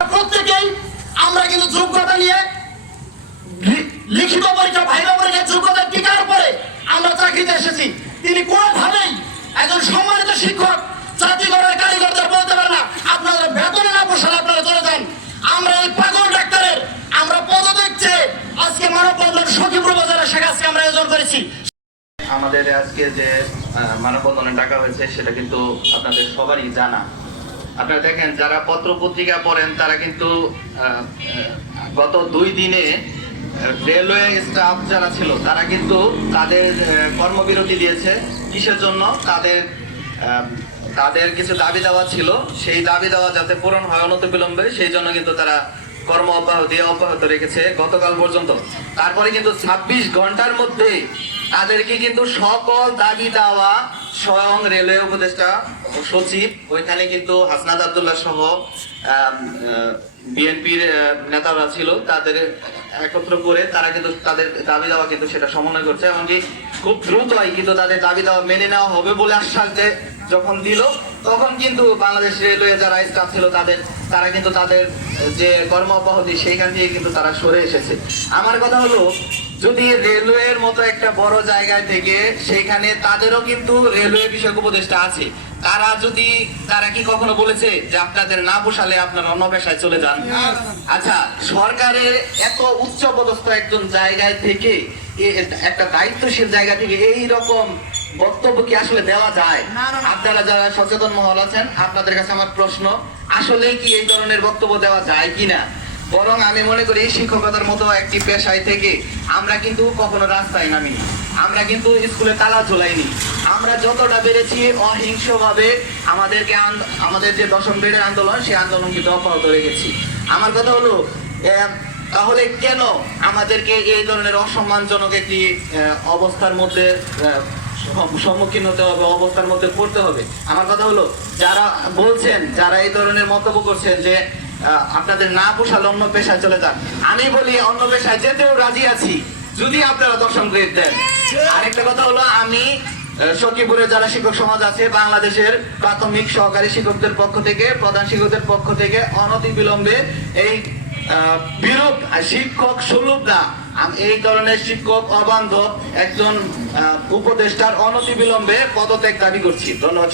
প্রত্যেকেই আমরা কিন্তু যোগ্যতা নিয়ে লিখিত পরীক্ষা ভাইবা পরীক্ষা যোগ্যতা টিকার পরে আমরা চাকরিতে এসেছি। তিনি কোনোভাবেই একজন সম্মানিত শিক্ষক জাতিগণের কারিগরদের বলতে পারে না। আপনারা বেতনে না পোষালে আপনারা চলে যান। আমরা এই পাগল ডাক্তারের আমরা পদত্যাগ চেয়ে আজকে মানববন্ধন সখীপুর বাজারে সেখানে আজকে আমরা আয়োজন করেছি। আমাদের আজকে যে আহ, মানববন্ধনে ডাকা হয়েছে সেটা কিন্তু আপনাদের সবারই জানা। আপনারা দেখেন, যারা পত্র পত্রিকা পড়েন, তারা কিন্তু গত দুই দিনে রেলওয়ে স্টাফ যারা ছিল, তারা কিন্তু তাদের কর্মবিরতি দিয়েছে কিসের জন্য? তাদের তাদের কিছু দাবি দেওয়া ছিল। সেই দাবি দেওয়া যাতে পূরণ হয় অনতিবিলম্বে, সেই জন্য কিন্তু তারা কর্ম অব্যাহতি, অব্যাহত রেখেছে গতকাল পর্যন্ত। তারপরে কিন্তু ছাব্বিশ ঘণ্টার মধ্যে তাদেরকে কিন্তু সকল দাবি দাওয়া স্বয়ং রেলওয়ে উপদেষ্টা সচিব, ওইখানে কিন্তু হাসনাদ আবদুল্লাহ সহ বিএনপির নেতারা ছিল, তাদের একত্র করে তারা কিন্তু তাদের দাবি দেওয়া কিন্তু সেটা সমন্বয় করছে। এমনকি খুব দ্রুতই কিন্তু তাদের দাবি দেওয়া মেনে নেওয়া হবে বলে আশ্বাস দেয় যখন দিল, তখন কিন্তু বাংলাদেশ রেলওয়ে যারা স্টাফ ছিল তাদের, তারা কিন্তু তাদের যে কর্ম অব্যাহতি, সেইখান থেকে কিন্তু তারা সরে এসেছে। আমার কথা হলো যদি রেলওয়ের মতো একটা বড় জায়গায় থেকে সেখানে তাদেরও কিন্তু রেলওয়ে বিষয়ক উপদেষ্টা আছে। তারা যদি তারা কি কখনো বলেছে যে আপনাদের না পোষালে আপনারা অন্য পেশায় চলে যান? আচ্ছা সরকারের এত উচ্চ পদস্থ একজন জায়গায় থেকে একটা দায়িত্বশীল জায়গা থেকে এই রকম বক্তব্য কি আসলে দেওয়া যায়? আপনারা যারা সচেতন মহল আছেন আপনাদের কাছে আমার প্রশ্ন আসলে কি এই ধরনের বক্তব্য দেওয়া যায় কিনা? বরং আমি মনে করি শিক্ষকতার মতো একটি পেশায় থেকে আমরা কিন্তু কখনো রাস্তায় নামিনি। আমরা কিন্তু স্কুলে তালা ঝোলাইনি। আমরা যতটা পেরেছি অহিংসভাবে আমাদেরকে আমাদের যে দশম গ্রেডের আন্দোলন, সেই আন্দোলন কিন্তু অব্যাহত রেখেছি। আমার কথা হলো তাহলে কেন আমাদেরকে এই ধরনের অসম্মানজনক একটি অবস্থার মধ্যে সম্মুখীন হতে হবে, অবস্থার মধ্যে পড়তে হবে? আমার কথা হলো, যারা বলছেন, যারা এই ধরনের মন্তব্য করছেন যে আপনাদের না পোষালে অন্য পেশায় চলে যান। আমি বলি, অন্য পেশায় যেতেও রাজি আছি, যদি আপনারা দশম গ্রেড দেন। আরেকটা কথা হলো, আমি সখীপুরে যারা শিক্ষক সমাজ আছে, বাংলাদেশের প্রাথমিক সহকারী শিক্ষকদের পক্ষ থেকে, প্রধান শিক্ষকদের পক্ষ থেকে অনতি বিলম্বে এই বিরূপ শিক্ষক সুলভ না। এই ধরনের শিক্ষক অবান্ধব একজন উপদেষ্টার অনতি বিলম্বে পদত্যাগ দাবি করছি। ধন্যবাদ